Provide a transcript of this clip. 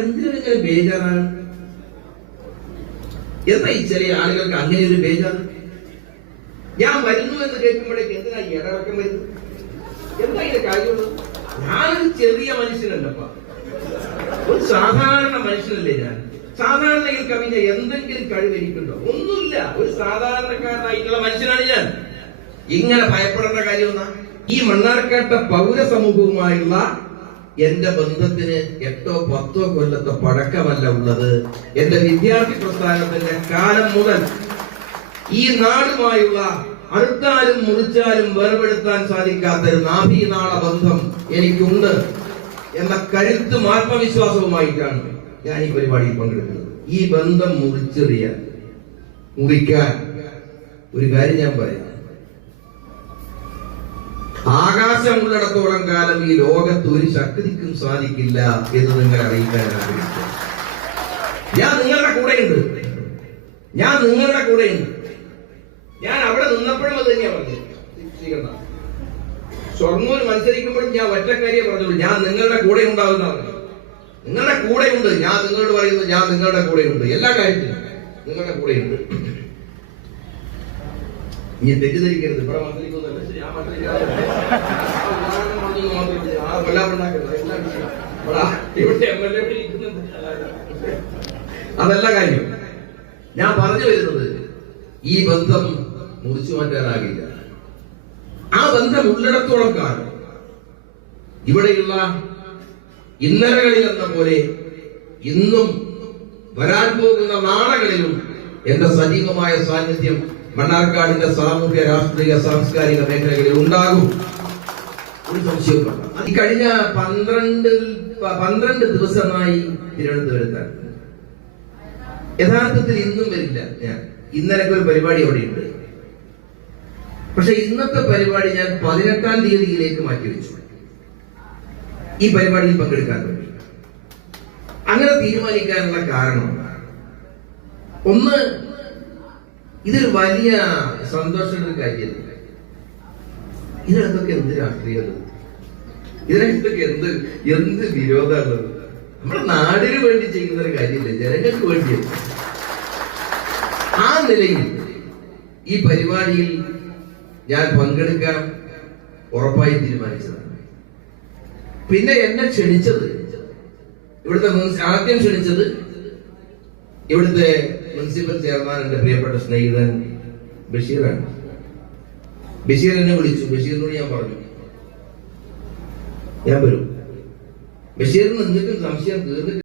എന്തിനാ ബേജാറാണ്? എന്താ ഈ ചെറിയ ആളുകൾക്ക് അങ്ങനെ ഒരു ബേജാറ്? ഞാൻ വരുന്നു എന്ന് കേൾക്കുമ്പോഴേക്ക് എന്തിനാ ഈ ഇടവക്കം വരുന്നു? എന്താ ഇതിന്റെ കാര്യമുള്ളത്? ഞാനൊരു ചെറിയ മനുഷ്യനല്ലപ്പ, ഒരു സാധാരണ മനുഷ്യനല്ലേ ഞാൻ. സാധാരണയിൽ കവിഞ്ഞ എന്തെങ്കിലും കഴിവരിക്കുണ്ടോ? ഒന്നുമില്ല. ഒരു സാധാരണക്കാരനായിട്ടുള്ള മനുഷ്യനാണ് ഞാൻ. ഇങ്ങനെ ഭയപ്പെടേണ്ട കാര്യമെന്നാ? ഈ മണ്ണാർക്കാട്ടെ പൗരസമൂഹവുമായുള്ള എന്റെ ബന്ധത്തിന് 8 or 10 കൊല്ലത്തെ പഴക്കമല്ല ഉള്ളത്. എന്റെ വിദ്യാർത്ഥി പ്രസ്ഥാനത്തിന്റെ കാലം മുതൽ ഈ നാടുമായുള്ള അടുത്താലും മുറിച്ചാലും വേർപെടുത്താൻ സാധിക്കാത്ത ഒരു നാഭീനാള ബന്ധം എനിക്കുണ്ട് എന്ന കരുത്തും ആത്മവിശ്വാസവുമായിട്ടാണ് ഞാൻ ഈ പരിപാടിയിൽ പങ്കെടുക്കുന്നത്. ഈ ബന്ധം മുറിക്കാൻ ഒരു കാര്യം ഞാൻ പറയാം. ആകാശമുള്ളിടത്തോളം കാലം ഈ ലോകത്ത് ഒരു ശക്തിക്കും സാധിക്കില്ല എന്ന് നിങ്ങൾ അറിയിക്കാൻ ആഗ്രഹിക്കുക. ഞാൻ നിങ്ങളുടെ കൂടെയുണ്ട്. ഞാൻ അവിടെ നിന്നപ്പോഴും അത് തന്നെയാ പറഞ്ഞത്. ഷൊർണൂർ മത്സരിക്കുമ്പോഴും ഞാൻ ഒറ്റക്കാരിയെ പറഞ്ഞുള്ളൂ, ഞാൻ നിങ്ങളുടെ കൂടെ ഉണ്ടാവുന്നതാണ്. നിങ്ങളുടെ കൂടെയുണ്ട്. ഞാൻ നിങ്ങളോട് പറയുന്നു, ഞാൻ നിങ്ങളുടെ കൂടെയുണ്ട്. എല്ലാ കാര്യത്തിലും നിങ്ങളുടെ കൂടെയുണ്ട്. ഇനി തെറ്റിദ്ധരിക്കരുത്. ഇവിടെ മത്സരിക്കുന്നതല്ല, ഞാൻ അതല്ല കാര്യം. ഞാൻ പറഞ്ഞു വരുന്നത്, ഈ ബന്ധം മുറിച്ചു മാറ്റാനാകില്ല. ആ ബന്ധം ഉള്ളിടത്തോളം കാലം ഇവിടെയുള്ള ഇന്നലകളിൽ എന്ന പോലെ ഇന്നും വരാൻ പോകുന്ന നാളുകളിലും എന്റെ സജീവമായ സാന്നിധ്യം മണ്ണാർക്കാടിന്റെ സാമൂഹ്യ, രാഷ്ട്രീയ, സാംസ്കാരിക മേഖലകളിൽ ഉണ്ടാകും. ഒരു സംശയവും വേണ്ട. ഈ കഴിഞ്ഞ 12 ദിവസമായി തിരുവനന്തപുരത്താണ്. യഥാർത്ഥത്തിൽ ഇന്നും വരില്ല ഞാൻ. ഇന്നലൊക്കെ ഒരു പരിപാടി അവിടെയുണ്ട്. പക്ഷെ ഇന്നത്തെ പരിപാടി ഞാൻ 18-ാം തീയതിയിലേക്ക് മാറ്റിവെച്ചു, ഈ പരിപാടിയിൽ പങ്കെടുക്കാൻ വേണ്ടി. അങ്ങനെ തീരുമാനിക്കാനുള്ള കാരണം, ഒന്ന്, ഇതൊരു വലിയ സന്തോഷമുള്ള കാര്യമല്ല. ഇതിനകത്തൊക്കെ എന്ത് രാഷ്ട്രീയത, ഇതിനകത്തൊക്കെ എന്ത് വിരോധമുള്ളത്? നമ്മുടെ നാടിന് വേണ്ടി ചെയ്യുന്ന ഒരു കാര്യമില്ല, ജനങ്ങൾക്ക് വേണ്ടിയല്ല. ആ നിലയിൽ ഈ പരിപാടിയിൽ ഞാൻ പങ്കെടുക്കാൻ ഉറപ്പായി തീരുമാനിച്ചതാണ്. പിന്നെ എന്നെ ക്ഷണിച്ചത്, ആദ്യം ക്ഷണിച്ചത് ഇവിടുത്തെ മുനിസിപ്പൽ ചെയർമാൻ, എന്റെ പ്രിയപ്പെട്ട സ്നേഹിതൻ ബഷീറാണ്. ബഷീർ എന്നെ വിളിച്ചു. ബഷീറിനോട് ഞാൻ പറഞ്ഞു, ഞാൻ വരും. ബഷീറിന് എന്നിട്ടും സംശയം തീർന്നിട്ട്